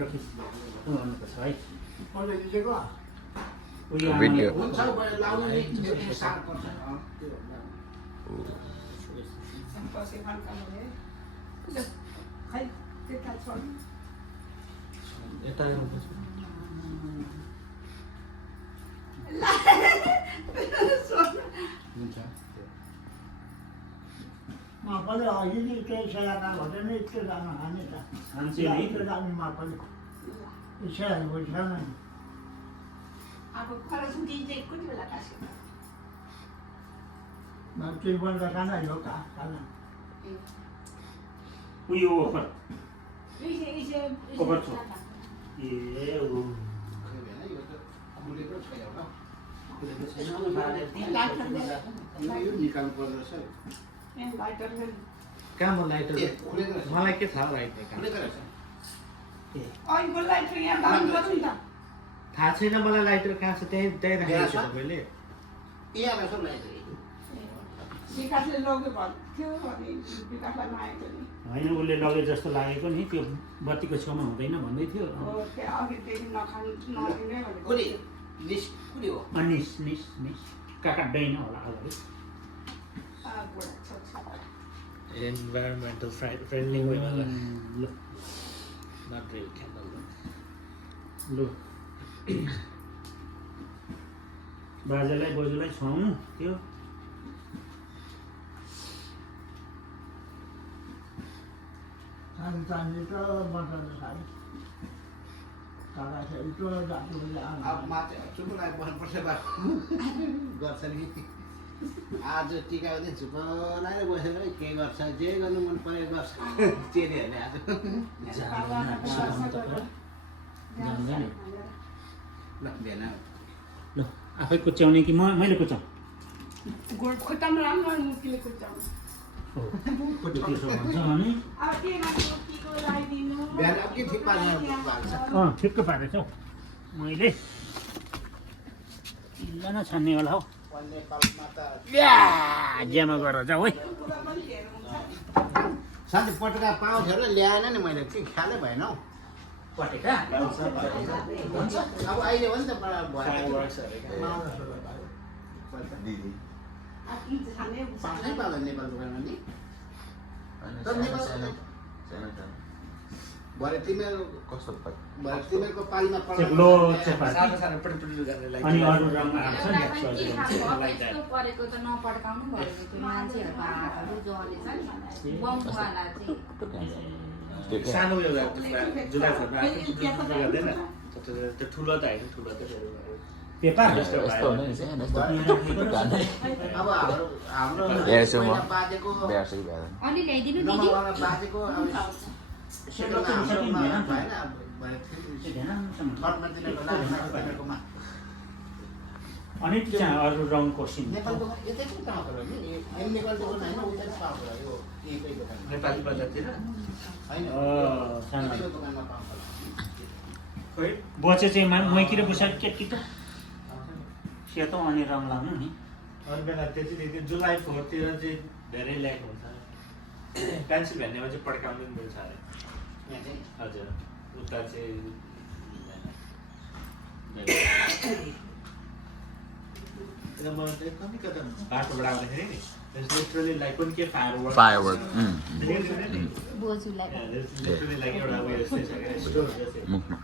Photo खिच्नुपर्छ है video यता हुन्छ मापाले अघि नै केही सेलाका भने नै यस्तो जानु हाने त हान्छ नि यस्तो जाने मापाले सेलाको छैन नि त्रिपुरा खाना हो खाना उयो ओफर ओफर छ ए ऊ कहाँमा लाइटर मलाई के थाहा लाइटर थाहा छैन मलाई लाइटर कहाँ छ त्यही त्यही राखेको छु तपाईँले होइन उसले लगे जस्तो लागेको नि त्यो बत्तीको छेउमा हुँदैन भन्दै थियो निस निस निस काका डैन होला अगाडि इन्भाइरोमेन्टल फ्रेन्डली वेमा ल नट रियल क्यान्डल लु बाजेलाई बोजूलाई छुवाउनु त्यो सानो चाँदी त मटन खायो काका चाहिँ यत्रो जाति आज टिका पनि झुप्प लगाएर बसेर के गर्छ जे गर्नु मन पऱ्यो गर्छ चेलीहरूले आज ल भेना ल आफै कुच्याउने कि मैले कुचाउँ खुट्टामा राम्रो मुखीले खुट्टामा त्यसो भन्छ भने बिहान अब के ठिक पार्नु ठिक्क पारेछ हौ मैले चिल्ला छान्ने होला हौ नेपालमा त ज्यामा गरेर जाऊ है साथी पटका पाउँथ्यो र ल्याएन नि मैले के ख्यालै भएन हौ पटेका अब अहिले हो नि त दिदी पाउँछै पाउँदैन नेपाल दोकानमा नि तर नेपाल भरे तिमीहरूको पालीमा लो चपाती सानो सानो पटपट गर्नेलाई अनि अरू रङ आउँछ नि परेको त नपड्काउनु भयो त्यो मान्छेहरूको हातहरू जले छ नि बमवाला चाहिँ सानो एउटा जुलाई फोनमा गर्दैन त्यो ठुलो त होइन ठुलो त पेपर यस्तो हुने नि चाहिँ यस्तो अब हाम्रो हेर्छु म बाजेको बिहार्छु कि बिहार्दैन अनि ल्याइदिनु दिदी नमामा बाजेको अब अनि त्यहाँ अरू रङको सिन नेपालको यतै पनि पाउँछ होला नि नेपाल दोकान होइन उतै पाउँछ होला यो यहीँकै दोकानमा नेपाली बजारतिर होइन सानो यो दोकानमा पाउँछ होला खोइ बचे चाहिँ मैकिरो पुसाक केटी त सेतो अनि रङ लाउनु नि अरू बेला त्यति जुलाई 4 तिर चाहिँ धेरै ल्याक हुन्छ पेन्सिल्भेनियामा चाहिँ पड्काउनु पनि मिल्छ अरे यहाँ चाहिँ हजुर उता चाहिँ मलाई चाहिँ कति कता बाटोबाट आउँदाखेरि नि लिटरली लाइक कुन के फायरवर्क फायरवर्क बोजूलाई लिटरली लाइक एउटा उयो जस्तै छ क्या स्टोर जस्तै मुखमा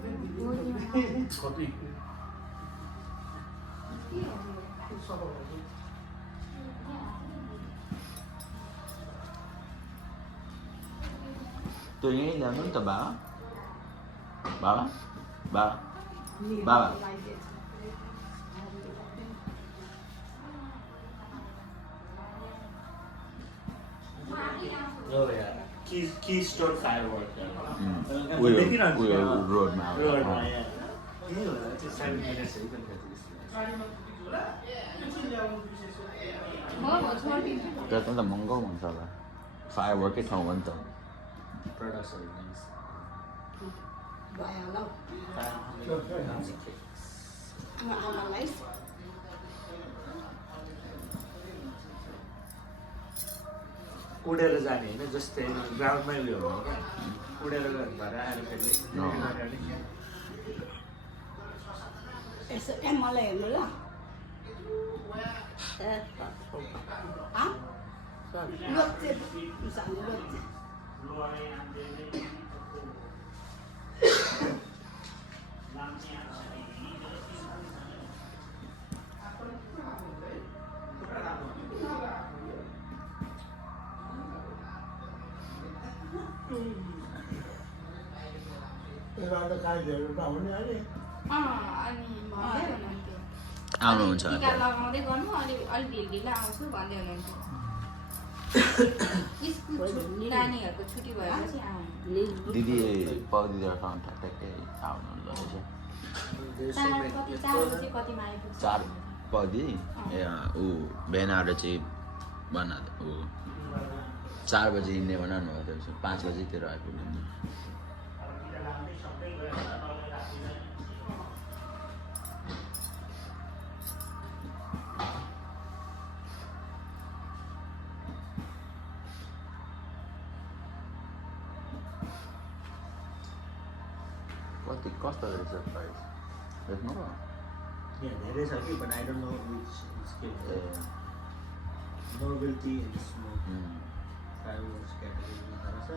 त्यही पनि खोज्ने त्यो यहीँ ल्याउनु नि त बाबा बाबा बाबा बाबा Oh yeah. Keystone firework. उयो रोडमा रोडमा yeah. त्यही होला त्यो 7 minutes हो म छोडिदिन्छु त्यहाँ त महँगो हुन्छ होला फायरवर्कै ठाउँ हो नि त प्रडक्ट्सहरू त्यो चाहिँ आमालाई उडेर जाने होइन जस्तै ग्राउन्डमै उयो हो क्या उडेर भएर आएर फेरि यसो मलाई हेर्नु ल लोचे सानो लोचे त काहीहरू नहुने अरे अनि भन्दै हुनुहुन्थ्यो आउनुहुन्छ टिका लगाउँदै गर्नु अलि अलि ढिलो आउँछु भन्दै हुनुहुन्थ्यो स्कुल नानीहरूको छुट्टी भएपछि आउनु दिदी दिदीहरूसँग ठ्याक्कै आउनु रहेछ 4 बजी कतिमा आइपुग्छ 4 बजी ए ऊ बिहान आएर चाहिँ बना ऊ 4 बजी हिँड्ने बनाउनु भएको थियो 5 बजीतिर आइपुग्नु कस्तो रहेछ प्राइस देख्नु भयो धेरै छ कि but I don't know which scale novelty and smoke fireworks category हुँदो रहेछ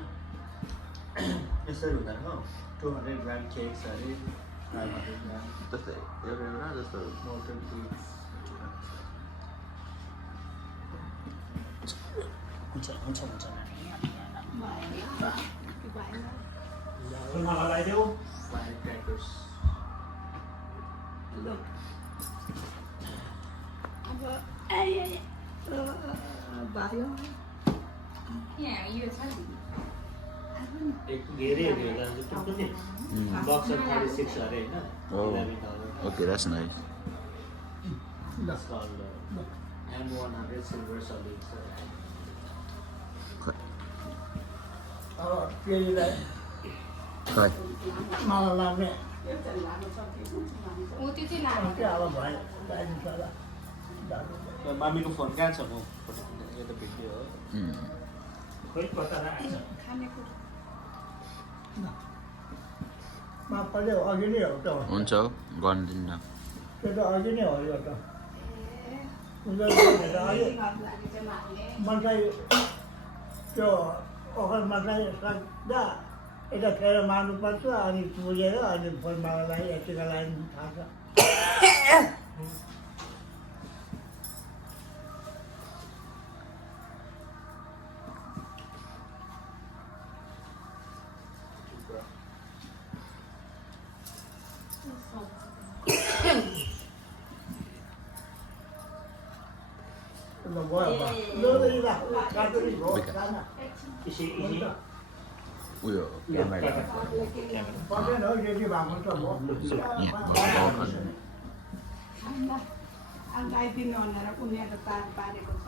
यसरी हुँदैन हो 200 ग्राम केक्स अरे 500 ग्राम त्यस्तै एउटा जस्तो मोल्टन केक्स हुन्छ लगाइदेऊ firecrackers अब भयो यहाँ यो छ नि एक धेरै धेरै कति बक्स 36 अरे हैन Oh. Okay, that's nice. That's called M100 silver solid. अब फेरिलाई Hi. मलाई लाग्ने ऊ त्यो चाहिँ लानु के अब भयो गाइदिन्छ होला मामीको फोन कहाँ छ म यो त भिडियो हो खोइ कता आएछ खानेकुरा मा पहिले अघि नै हो त हुन्छ गर्दिन्न त्यो त अघि नै हो यो त मलाई त्यो ओखर मलाई सक्दा यता फेर मार्नुपर्छ अनि पुगेर अनि फुलमालालाई यतिका लागि थाल्छ इसी इसी उयो क्यामेरा पर्दैन हौ यति भएको त हो लगाइदिनु भनेर उनीहरू तार पारेको छ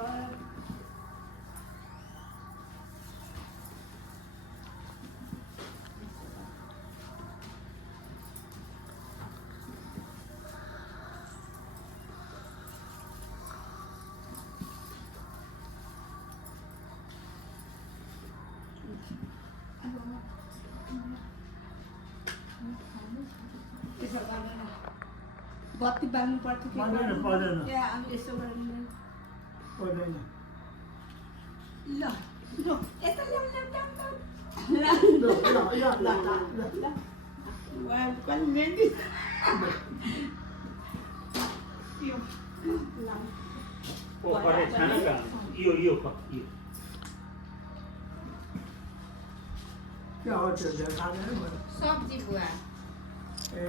बत्ती बाल्नु पर्थ्यो कि पर्दैन पर्दैन ए अनि यसो गर्नु पर्दैन ल ल यता ल्याउ ओ परे छाना का यो के हो त्यो देखाएन सब्जी बुवा ए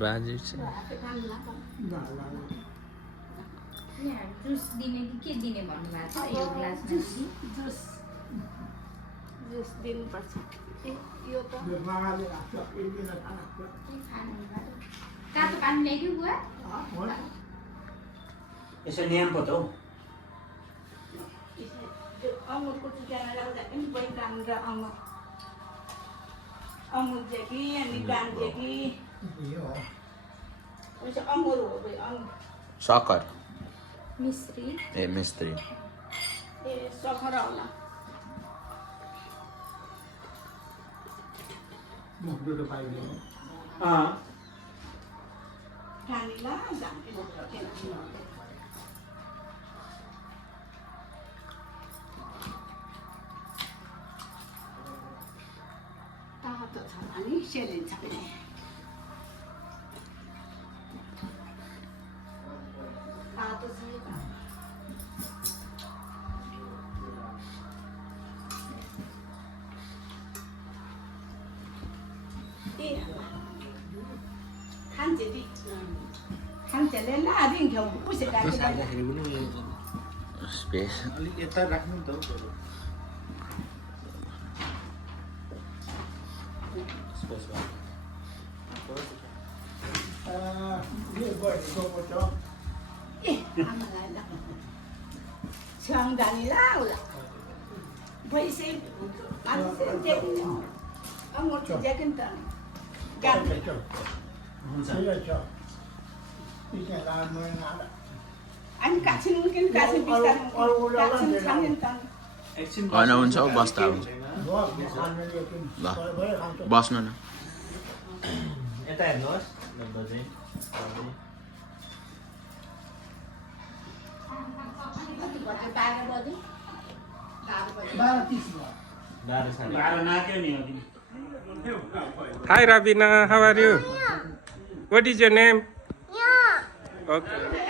बाजी यहाँ जुस दिने कि के दिने भन्नुभएको छ यो ग्लासमा जुस दिनुपर्छ ए यो त यो मागाले राख्छ एकदिन खाना के खानु भएको तातो पानी ल्याइदिउ बुवा यसो नियम पो त हौ अङ्गुरको टिकामा राख्दा पनि बैकान र अङ्गुर चाहिँ कि अनि गान चाहिँ कि अङ्गुर हो भाइ अङ्गुर सकर मिश्री ए मिस्त्री ए सखरा होला मुखबाट पाइने खानीला जान्थे तातो छ अनि सेलिन्छ पनि तातो छ खान्छेले लादिङ खेउ पुसेका खाँदाखेरि पनि स्पेस अलिक यता राख्नु नि त हौ यो गरेको छ ए आमालाई ल छ्याङ गानी ला उला पैसे मान्छे देख्नु अङ्गुर देख्नु त गानी अनि काछिन उन्किन काछिन बिस्तारै काछिन छानिन त होइन हुन्छ हौ बस्दा हुन्छ ल बस्नु न यता हेर्नुहोस् बजे बाह्र बजे 12 नाक्यो नि अघि Hi Rabina, how are you? What is your name? Okay.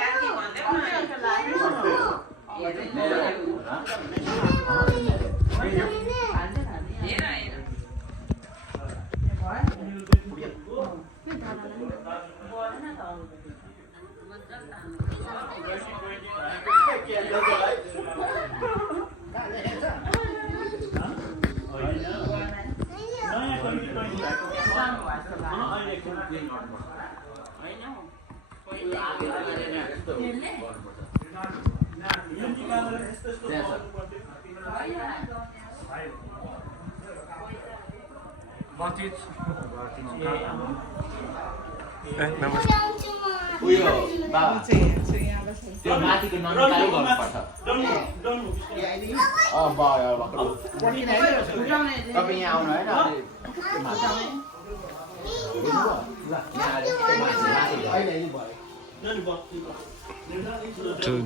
उयो त्यो माथिको ननिकालो गर्नुपर्छ तपाईँ यहाँ आउनु होइन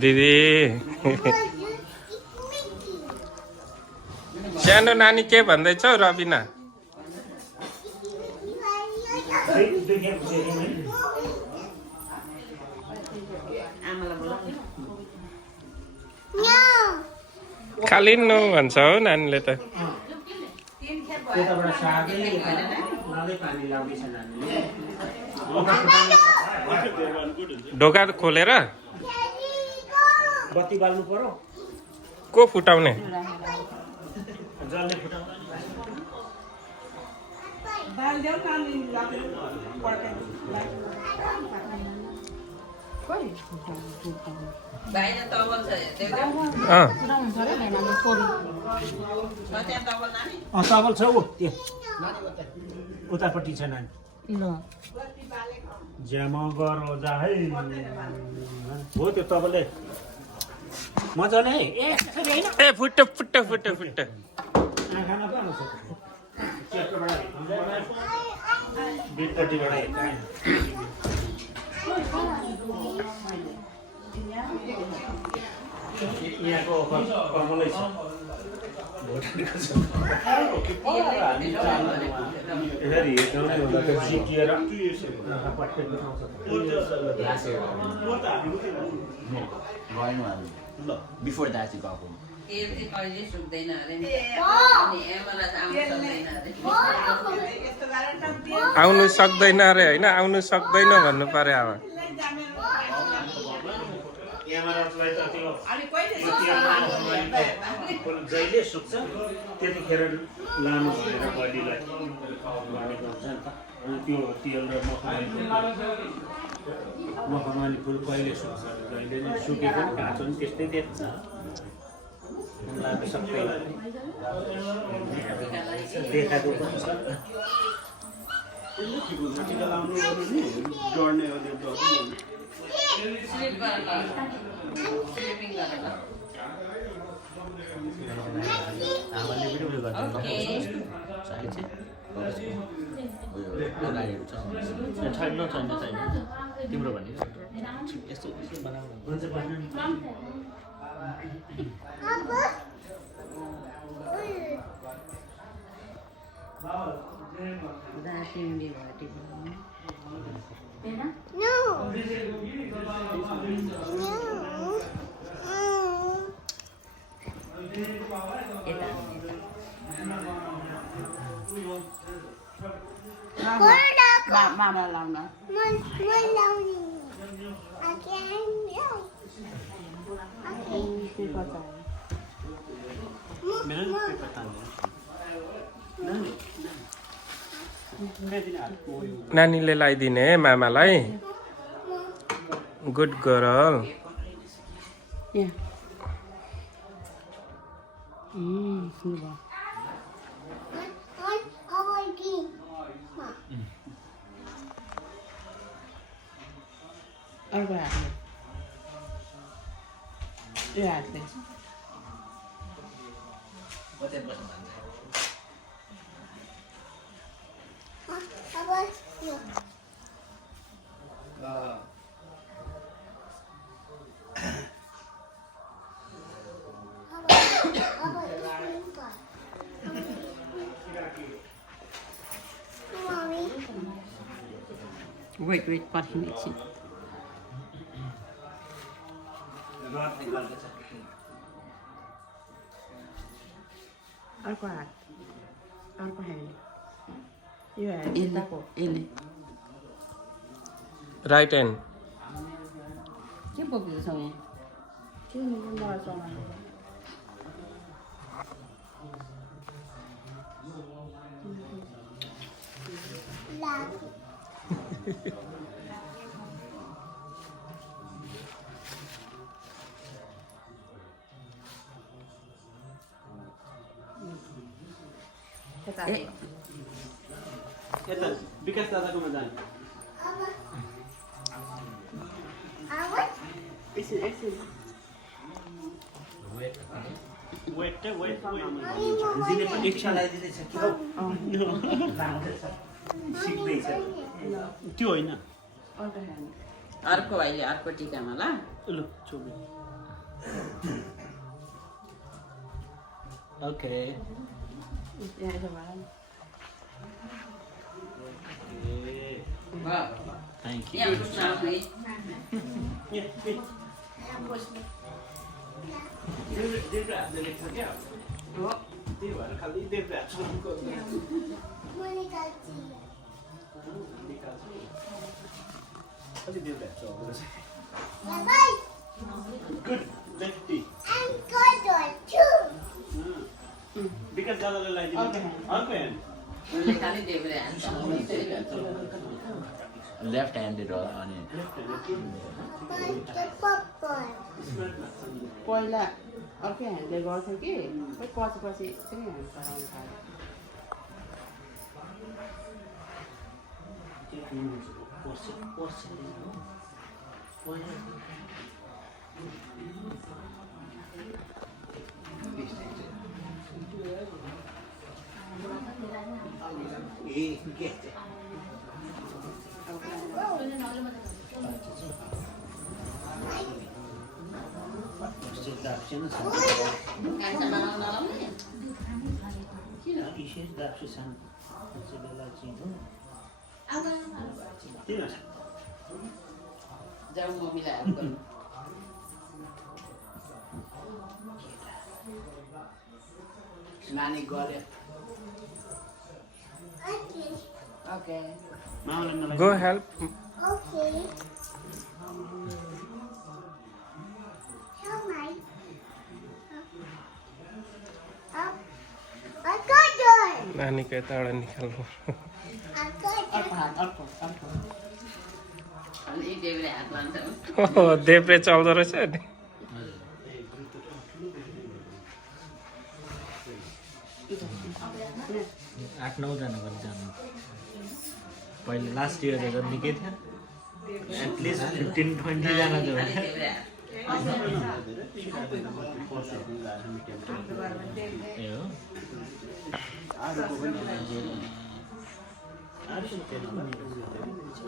दिदी सानो नानी के भन्दैछौ रबिना खालि नो भन्छ हो नानीले त त्यताबाट सार्दै लाँदै पानी लाउँदैछ नानीले ढोका खोलेर बत्ती बाल्नु पर्यो को फुटाउने जसले फुटाउँछ बाल्देऊ नानी लाग्यो पड्काइ बाहिर तवल छ तबल छ ऊ त्यो उतापट्टि छ नानी ज्यामा गरो जा है हो त्यो तबले मजाले है यसरी होइन ए फुट्ट फुट्ट फुट्ट फुट्ट आँखामा पो आउँछ चेप्टोबाट बिटपट्टिबाट हेर्दा यहाँको कमलै छ यसरी हेर्दै हुँदाखेरि सिकिएर गएन हामी बिफोर द्याट चाहिँ गएको तेल चाहिँ कहिले सुक्दैन अरे अनि एमएलए त आउनु सक्दैन आउनु सक्दैन अरे अरे होइन आउनु सक्दैन भन्नु पर्यो अब जहिले सुक्छ त्यतिखेर लानु भनेर बडीलाई भनेको हुन्छ नि त त्यो तेल र मखमली मखमली फुल कहिले सुक्छ जहिले नै सुकेको नि काँचो नि त्यस्तै देख्छ मलाई सबै देखाएको पनि छ टिका लाउनु नि डढ्ने हो त्यो स्लिप गरेर स्लिपिङ गरेर आमाले पनि उयो गर्छ ओके साइड चाहिँ उयो गाडीहरू छ छैन छैन छैन तिम्रो भन्ने यस्तो यस्तो बनाउनु हुन्छ भन्नु रातिउँडी भटी बनाउनु मामा लाउन मेरो नि पेपर तान्नु नानीले लगाइदिने है मामालाई गुड गर्ल अर्को हातले यो हातले वेट पर्खिने एकछिन अर्को हात अर्को ह्यान्ड यो ह्यान्ड यसले राइट ह्यान्ड के बोक्दैछौ यहाँ के मलाई चलाउनु यता विकास दादाकोमा जाने वेट झन्झीले पनि एक चलाइदिँदैछ सिक्दैछ त्यो होइन अर्को अहिले अर्को टिकामा ल ल छोड्नु ओके थ्याङ्क यू यहाँ पुस्न आउनु है हो त्यही भएर खालि देख्दा अलि देख्दा गुड लेफ्टी विकास दादाले लगाइदिनु अर्को ह्यान्ड उसले खालि देब्रे हान्छ लेफ्ट ह्यान्डेड होला अनि पहिला अर्कै ह्यान्डले गर्थ्यो कि पछि पछि चाहिँ ह्यान्ड चलाउनु जाउँ म मिलाएर गर्नु नानी गऱ्यो ओके Go help. नानी कहता है निकाल अर्को हात अर्को अर्को भने देब्रे हात भन्छ ओहो, देब्रे चल्दो रहेछ नि 8-9 जना गरी जानु पहिले लास्ट इयर त निकै थियो एटलिस्ट 15-20 जना थियो देब्रे हात ए हो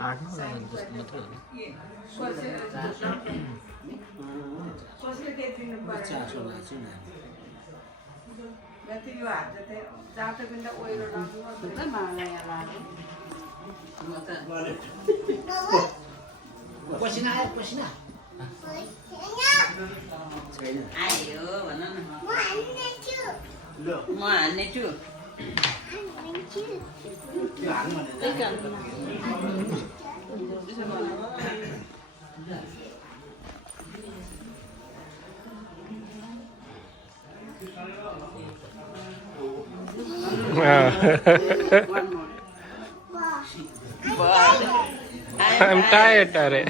आठ नौ जना जस्तो मात्रै पसिना आयो पसिना आयो भन न म हान्ने छु त्यो हाल्नु I'm tired अरे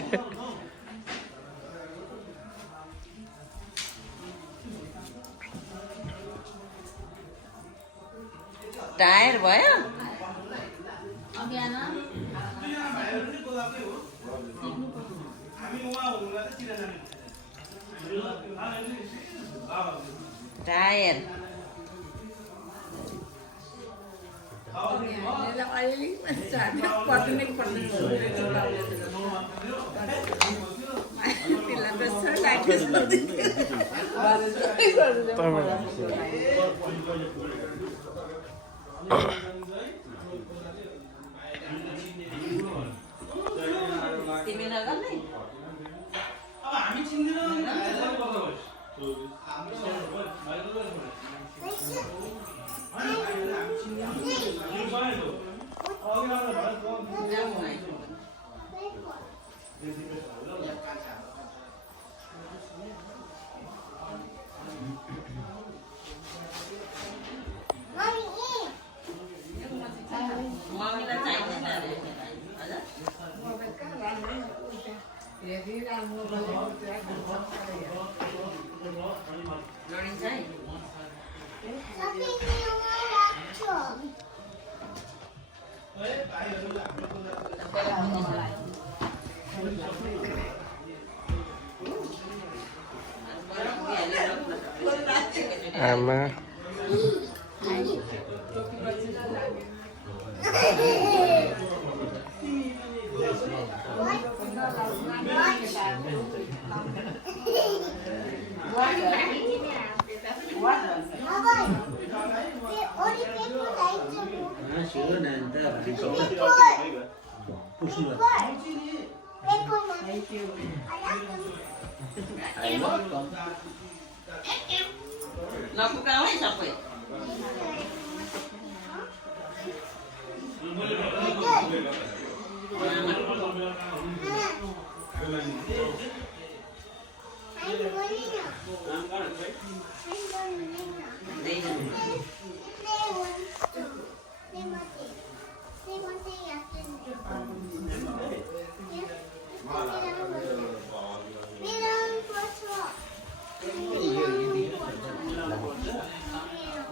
टायर भयो टायर तिमी नगर्ने मम्मीलाई चाहिँदैन अरे लडिन्छ है आमा नपुकाऊ है सबै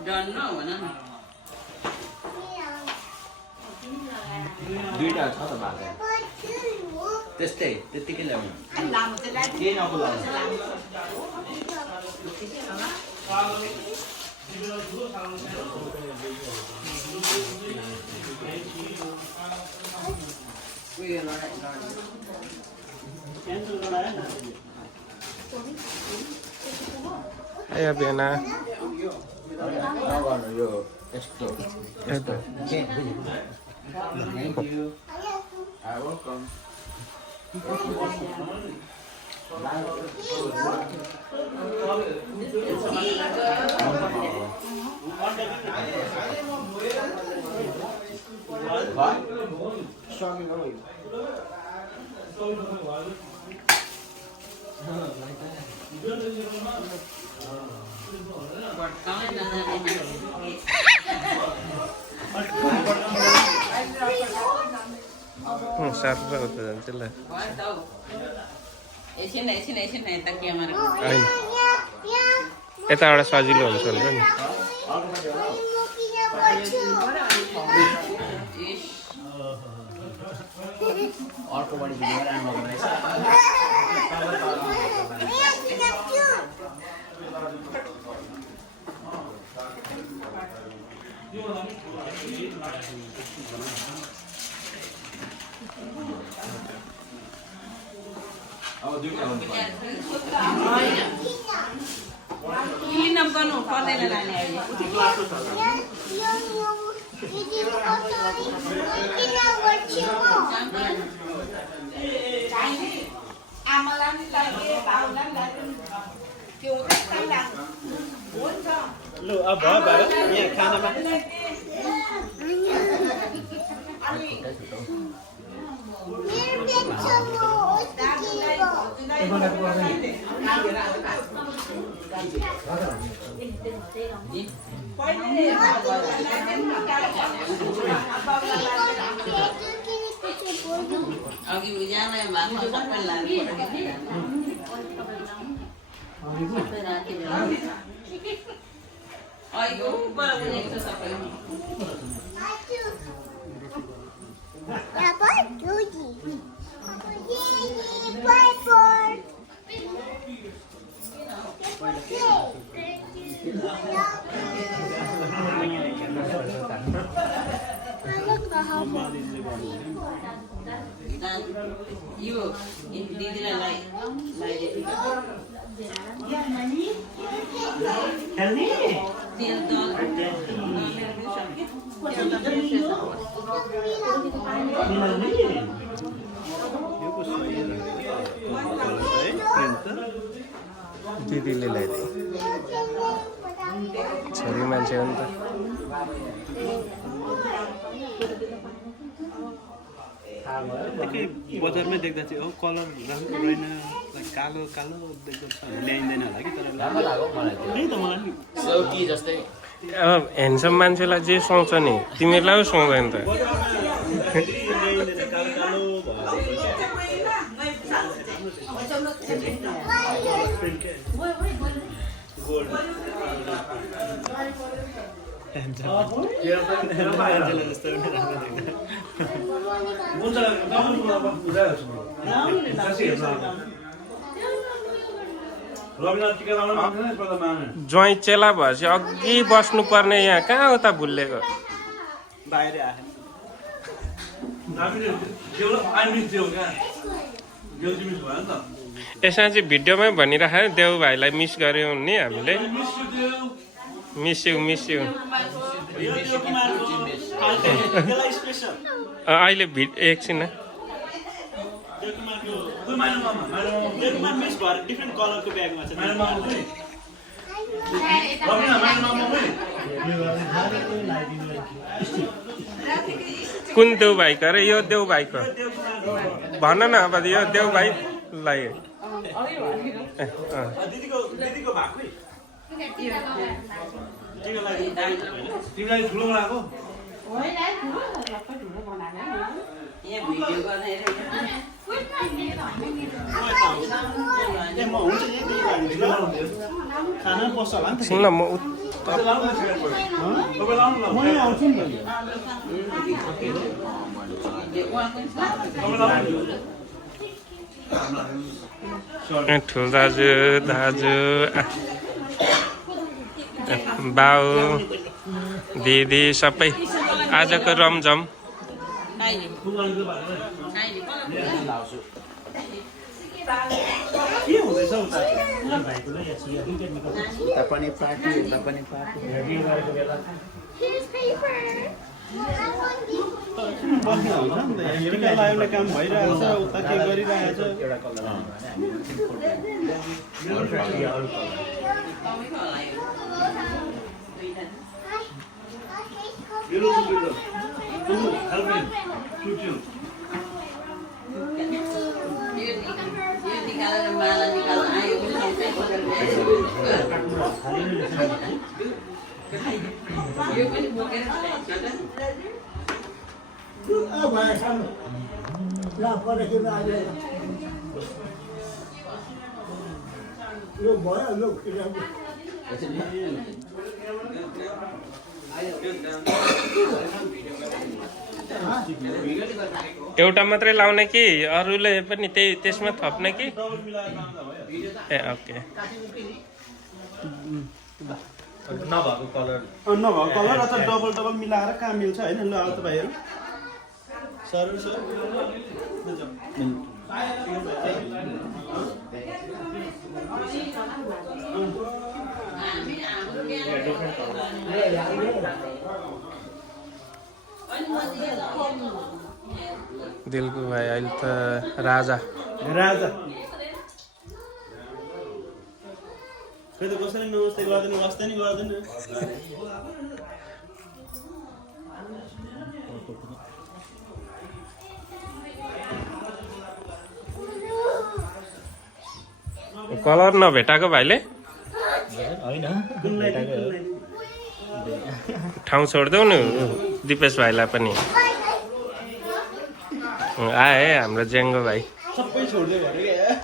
डन्न भन न दुईटा छ त बाटो त्यस्तै त्यतिकै ल्याउनु केही नबोलाउनु उयो लडाइ आयो बेना नगर्नु यो यस्तो थ्याङ्क यू वेलकम स्वामी गयो भट्काउनै नजाने साह्रो उता जान्छ ल एकछिन यता क्यामेरा होइन यताबाट सजिलो हुन्छ नि अर्को बढी भिडियो राम्रो रहेछ क्लिनअप गर्नु पर्दैन नानी अहिले आमालाई पनि लाग्यो बाउलाई पनि लाग्यो त्यो हुन्छ लु अब भयो यहाँ खानामा अघि बिहान भातमा सबै लाग्यो अहिलेको पर बुझेको छ सबै यो दिदीलाई दिदीले ल्याइदियो छोरी मान्छे हो नि त बजारमै देख्दा चाहिँ हो कलर राम्रो रहेन कालो कालो देख्दा ल्याइँदैन होला कि तर सेउटी जस्तै अब ह्यान्डसम मान्छेलाई जे सुहाउँछ नि तिमीहरूलाई पो सुहाउँदैन त ज्वाइँ चेला भएपछि अघि बस्नुपर्ने यहाँ कहाँ उता भुलेको बाहिर आयो यसमा चाहिँ भिडियोमै भनिराख्यो देउ भाइलाई मिस गऱ्यौँ नि हामीले मिस यु अहिले एकछिन डिफ्रेन्ट कलरको ब्यागमा छ कुन देउ भाइको अरे यो देउ भाइको भन न अब यो देउ भाइलाई दिदीको भाकै तिमीलाई ठुलो बनाएको खाना बस्छ होला नि सुन न म ठुलो दाजु बाउ दिदी सबै आजको रमझम के हुँदैछ उता पनि पार्टी बस्ने हुन्छ नि त टिका लगाउने काम भइरहेछ उता के गरिरहेछ ल पर्खिनु अहिले यो भयो यो एउटा मात्रै लाउने कि अरूले पनि त्यही त्यसमा थप्ने कि ए ओके नभएको कलर नभएको कलर अथवा डबल डबल मिलाएर कहाँ मिल्छ होइन ल अब तपाईँहरू सर दिलको भाइ अहिले त राजा राजा खै त कसरी नमस्ते गर्दैन वास्ता नि गर्दैन कलर नभेटाएको भाइले ठाउँ छोडिदेऊ न दिपेश भाइलाई पनि आए हाम्रो जेङ्गो भाइ सबै छोड्दै भयो क्या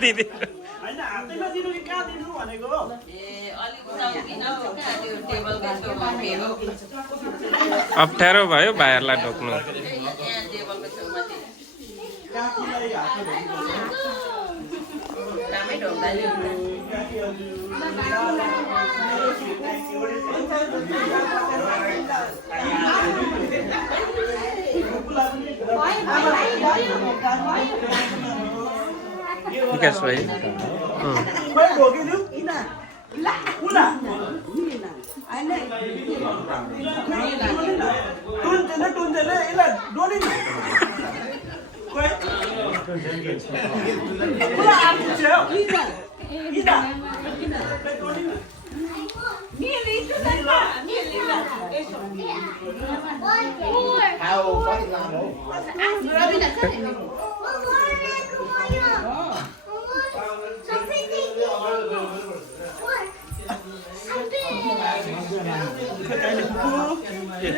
दिदी होइन हातैमा दिनु कि कहाँ दिनु भनेको अप्ठ्यारो भयो भाइहरूलाई ढोक्नु काकीलाई विकास भाइ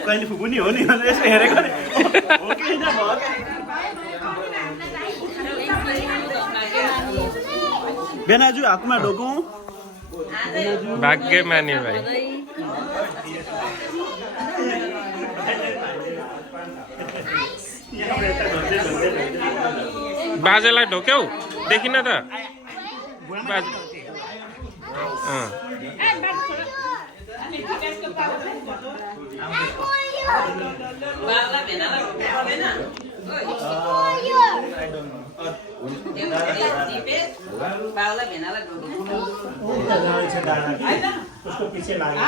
कहिले फुपू नि हो नि यसो हेरेको नि हो कि होइन भयो बेनाजु हातमा ढोकौँ भाग्य माने भाइ बाजेलाई ढोक्यौ देखिन त बाजे उसको पछि लाग्यो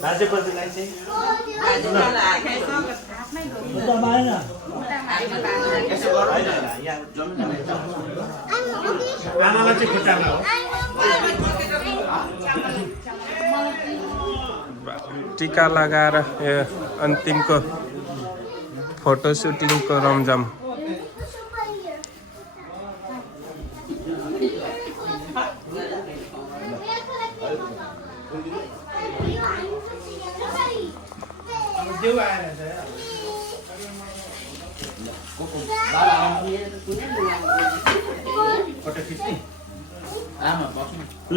राज्यपतिलाई चाहिँ आमालाई चाहिँ खुट्टामा हो टिका लगाएर यो अन्तिमको फोटो सुटिङको रमझम फोटो खिच्ने आमा बस्नु ल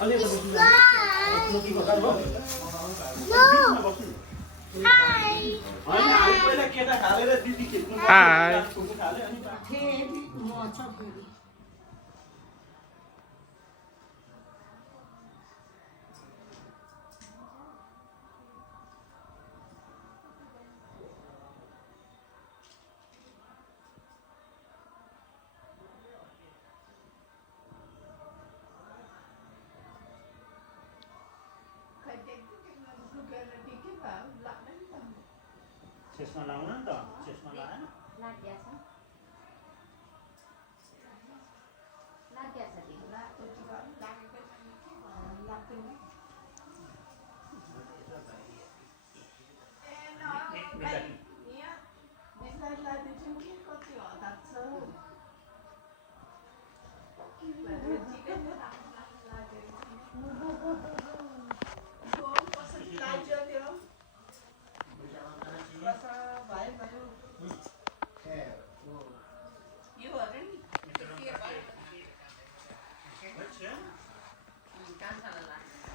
अलि होइन हामी पहिला केटा खालेर दिदी खेल्नु हाय। खाले अनि फेरि म छ फेरि चेस्मा लाउन नि त चेस्मा लाएन लाग्या छ लाग्या छ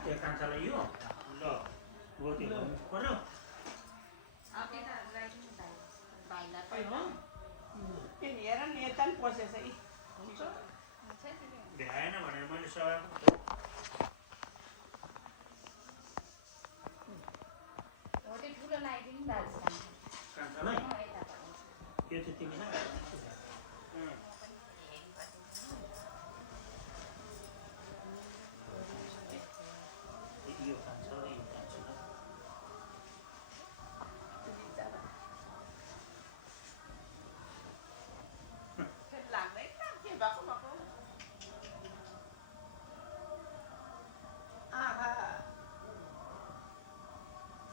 त्यो कान्छालाई यो ल हो त्यो भन्नु पर्यो हेर नि यता नि पसेछ यी हुन्छ भ्याएन भनेर मैले सघाएको ठुलो लगाइदिनु दाजु कान्छालाई त्यो चाहिँ तिमीलाई यो कान्छालाई यो कान्छालाई लाग्दैन के भएको भएको आहा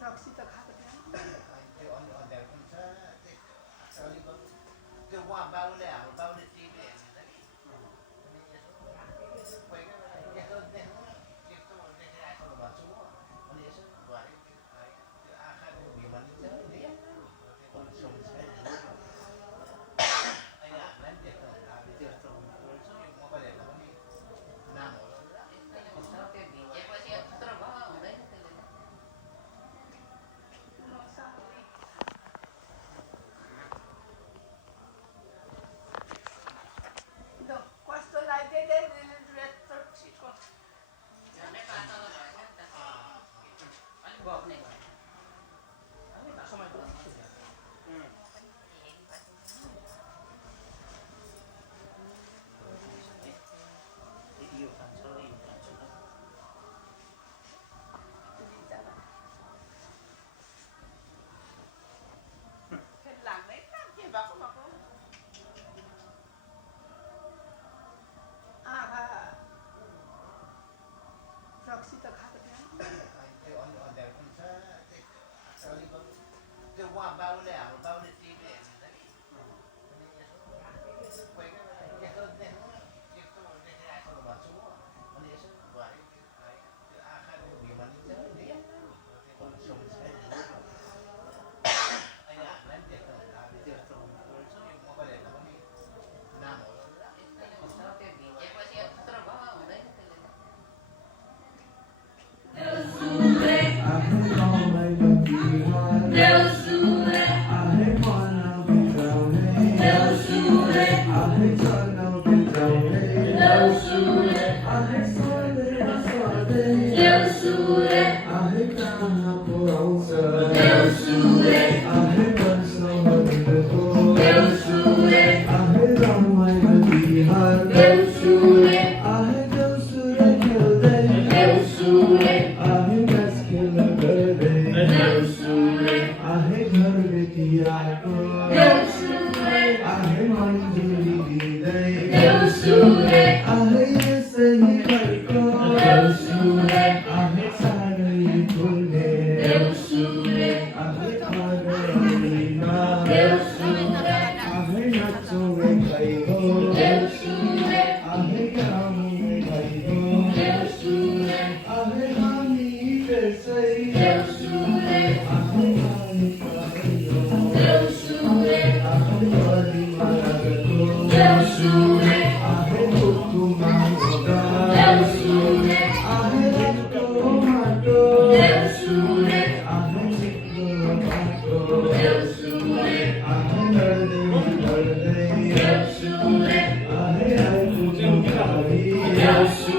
रक्सी त खाएको थिएन त्यो उहाँ बाबुले हाम्रो बाबुले टिभी हेर्छ नि यसो देख्नु त्यस्तो देखिरहेको भन्छु म अनि यसो भरे त्यो आँखाको भिमनिन्छ नि अहिले हामीलाई पनि देख्नु त्यस्तो मोबाइल हेर्दा पनि नामहरू कस्तो लाग्दै छिटो यो कान्छालाई यो कान्छालाई लाग्दैन के भएको भएको आहा रक्सी त खाएको थिएन त्यो अँध्यारो पनि छ त्यो उहाँ बाबुले हाम्रो बाबुले टिभी हेर्छ नि अनि यसो कोही कोही बेला यसो देख्नु त्यस्तो देखिरहेको भन्छु म अनि यसो भरे त्यो आँखाको भिमनिन्छ नि अहिले हामीलाई पनि देख्नु त्यस्तो मोबाइल हेर्दा पनि नामहरू I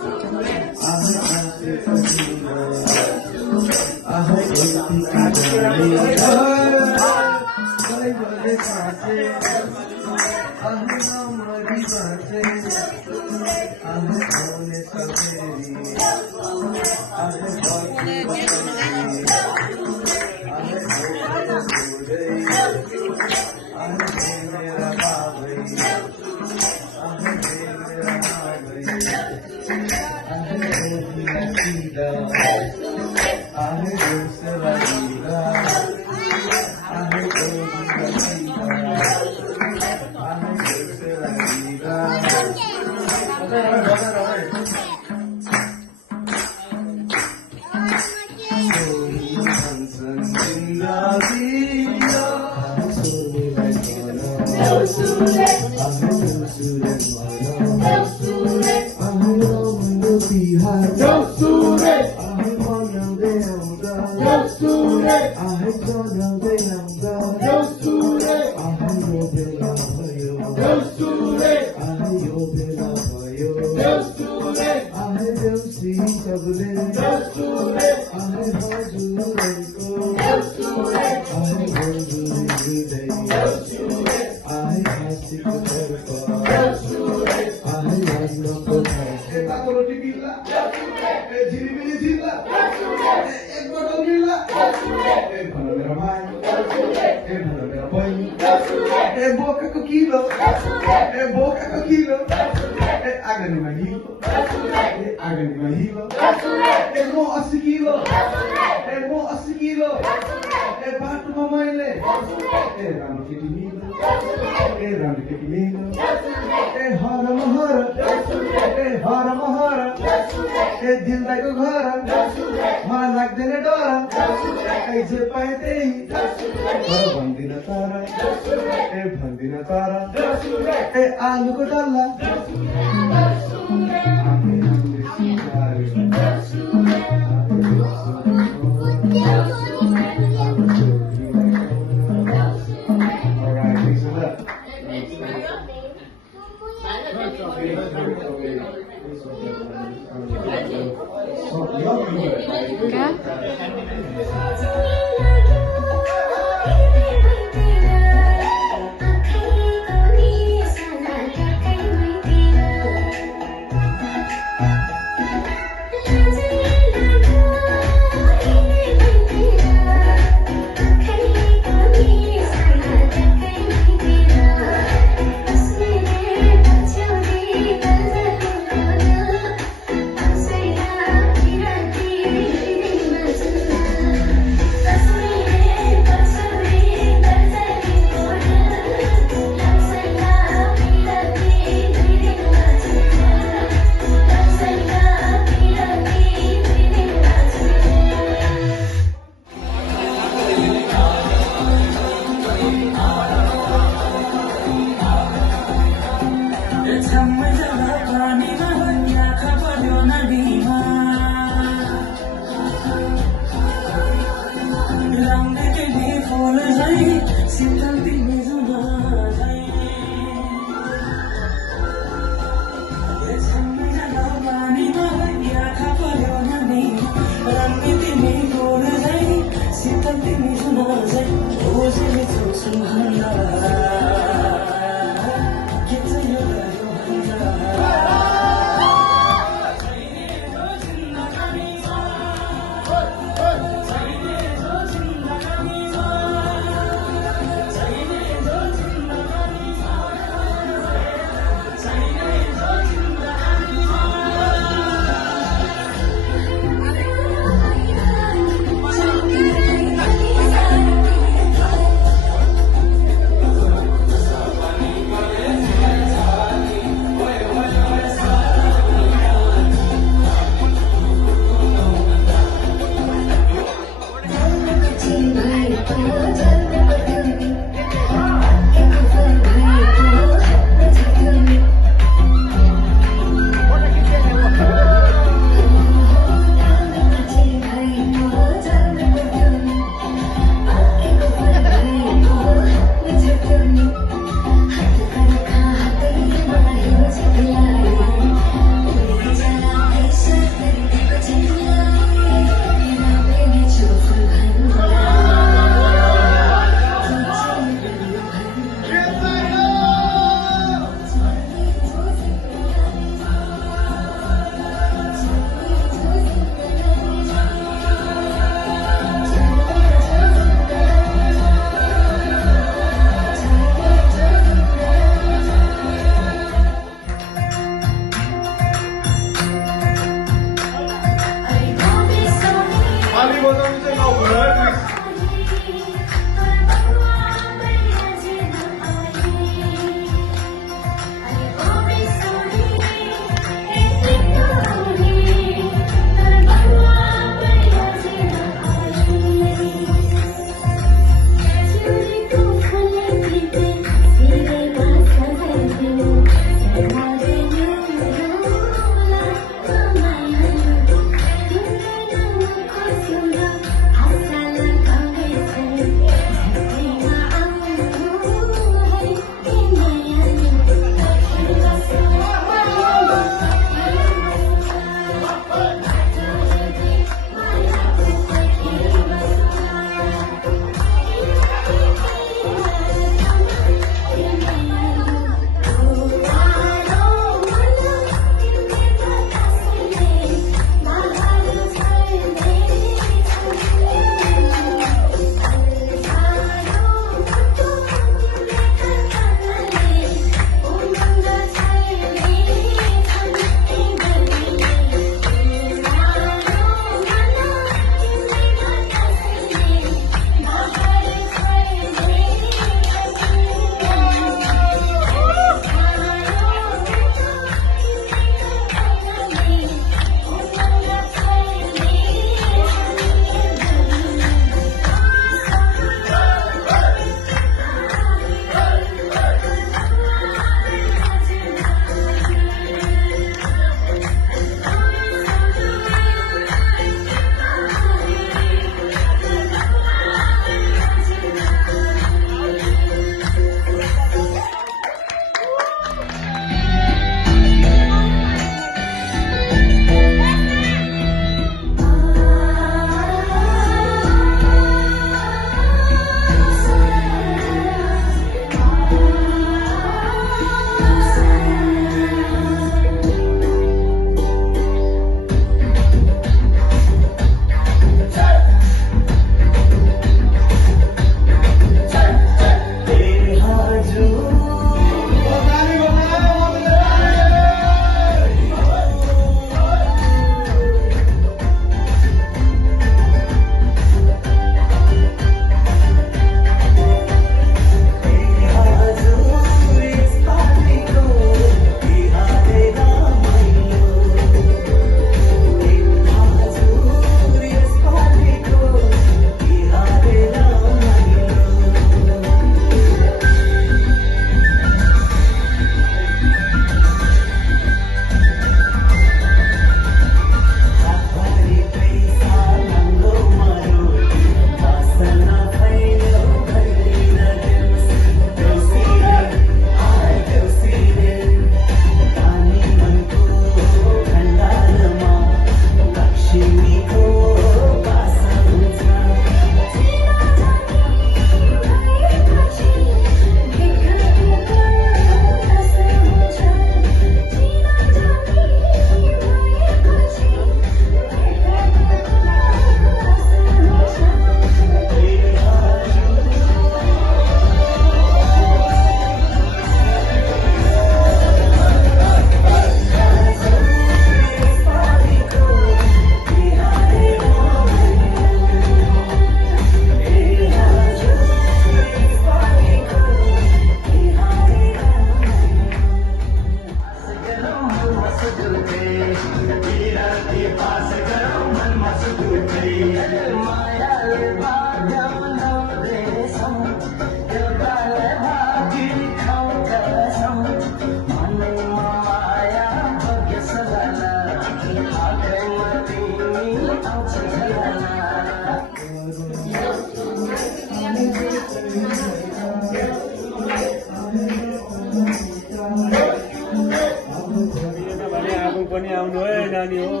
भने आफू पनि आउनु है नानी हो